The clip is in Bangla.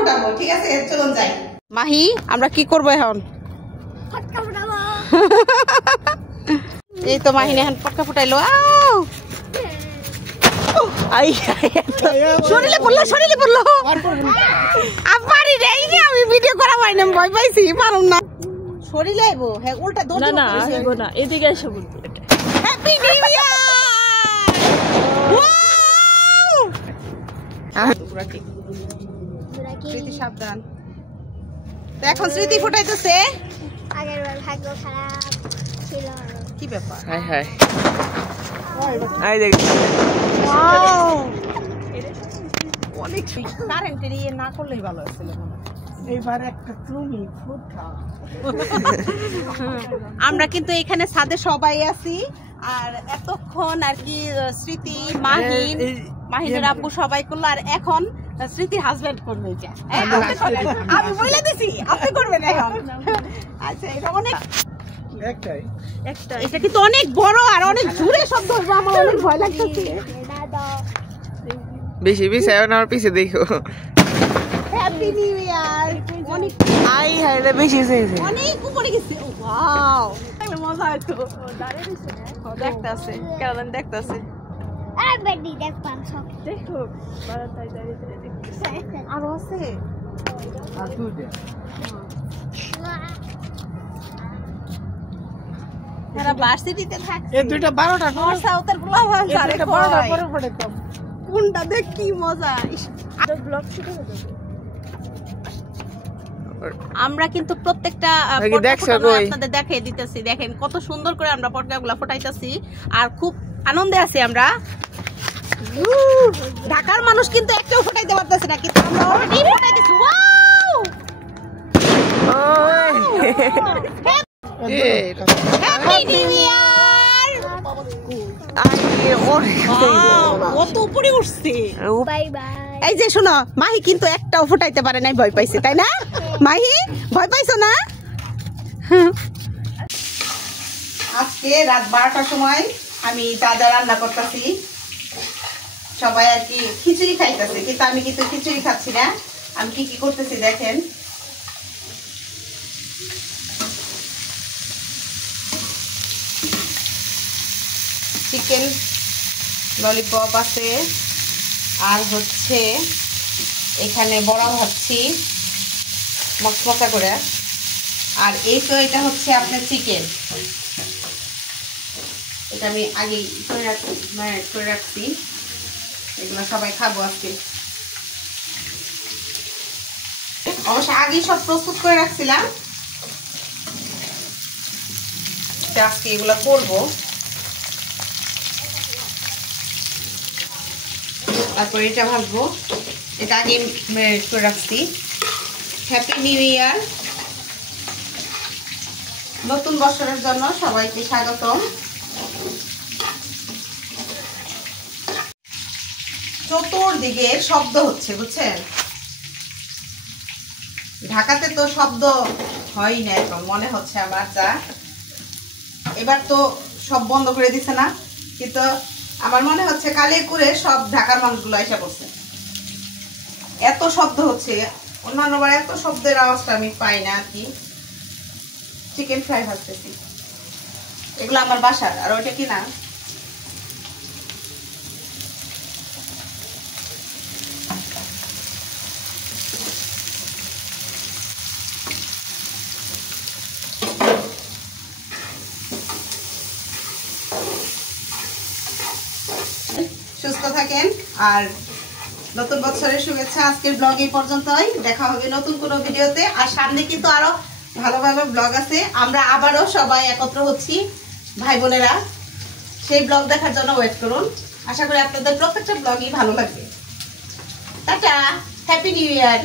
উঠাবো, ঠিক আছে? চলুন যাই। মাহি, আমরা কি করবো এখন? এই তো মাহিনী এখন পটকা ফুটাইলো। শরীরে পড়লো, শরীরে পড়লো। আমি ভিডিও করা পাইনি, ভয় পাইছি, পারুম না। শরীরে আইবো, হ্যাঁ উল্টা দৌড় না, আইবো না, এদিকে এসে বলবো হ্যাপি নিউ ইয়ার। স্মৃতি সাবধান। এখন স্মৃতি ফুটাইতেছে। আগেরবার ভাগ্য খারাপ ছিল। কি ব্যাপার? হাই হাই আই দেখ, অনেক কারেন্টের ইয়ে না করলেই ভালো ছিল। এইবার একটা তুমি ফুটা। আমরা কিন্তু এখানে ছাদে সবাই আছি, আর এতক্ষণ আর কি স্মৃতি, মাহিনের আব্বু সবাই করলো, আর এখন স্মৃতির হাজবেন্ড করবে। আমি বলে দিছি আপনি করবেন এখন। আচ্ছা, এটা অনেক এটা কিন্তু অনেক বড় আর অনেক জোরে শব্দ হবে, আমার অনেক ভয় লাগতেছে। বেশি বেশি আমার পিছে দেখো। হ্যাপি নিউ ইয়ার। অনেক আই হাইরে বেশি হইছে, অনেক উপরে গেছে। ওয়াও, তাহলে মজা হইতো। দেখতাছে কেমন দেখতাছে। আরে বেডি দেখ পাঁচ দেখো বারান্দায় দাঁড়িয়ে দেখতেছে। আর আছে আসুদে এরা ভার্সিটিতে থাকে। এই দুইটা 12টা আর সাউথের ব্লগ হয়, আরে 12টা পরে পড়ে তো কোনটা দেখ কি মজা। আর ব্লগ শুট হবে। আমরা কিন্তু প্রত্যেকটা আপনাদের দেখিয়ে দিতেছি। দেখেন কত সুন্দর করে আমরা পটকাগুলা ফোটাইতেছি, আর খুব আনন্দে আছি আমরা। ঢাকার মানুষ কিন্তু একটাও ফোটাইতে পারতেছে না, কিন্তু আমরা অলরেডি ফোটাইতেছি। Happy new year. কত উপরে উঠছে। Bye bye. এই যে শোনো, মাহি কিন্তু একটাও ফোটাইতে পারে নাই, ভয় পাইছে, তাই না মাহি? ভয় পাইছো না? আজকে রাত 12টার সময় আমি যা যা রান্না করতেছি, সবাই আর কি খিচুড়ি খাইতেছে, কিন্তু আমি কিন্তু খিচুড়ি খাচ্ছি না। আমি কি কি করতেছি দেখেন। চিকেন ললিপপ আছে, আর হচ্ছে এখানে বড়া ভাজছি মশমশা করে, আর এই তো এটা হচ্ছে আপনার চিকেন। এটা আমি আগে ম্যারিনেট করে রাখছি, এগুলো সবাই খাবো আজকে। অবশ্য আগেই সব প্রস্তুত করে রাখছিলাম, আজকে এগুলো করবো। তারপর এটা ভাজবো, এটা আগে ম্যারিনেট করে রাখছি। হ্যাপি নিউ ইয়ার, নতুন বছরের জন্য সবাইকে স্বাগতম। চতুর্দিকে শব্দ হচ্ছে, বুঝছেন? ঢাকাতে তো শব্দ হয় না এখন মনে হচ্ছে আমার, যা এবার তো সব বন্ধ করে দিছে না, কিন্তু আমার মনে হচ্ছে কালিয়াকুরে সব ঢাকার মানুষগুলো এসে পড়ছে। এত শব্দ হচ্ছে, অন্যান্য বার এত শব্দের আওয়াজটা আমি পাই না আর কি। চিকেন ফ্রাই ভাজতেছি, এগুলো আমার বাসার, আর ওইটা কি না সুস্থ থাকেন, আর নতুন বছরের শুভেচ্ছা। আজকের ব্লগ এই পর্যন্তই, দেখা হবে নতুন কোনো ভিডিওতে। আর সামনে কিন্তু আরো ভালো ভালো ব্লগ আছে, আমরা আবারও সবাই একত্র হচ্ছি ভাই বোনেরা, সেই ব্লগ দেখার জন্য ওয়েট করুন। আশা করি আপনাদের প্রত্যেকটা ব্লগই ভালো লাগবে। টাটা, হ্যাপি নিউ ইয়ার।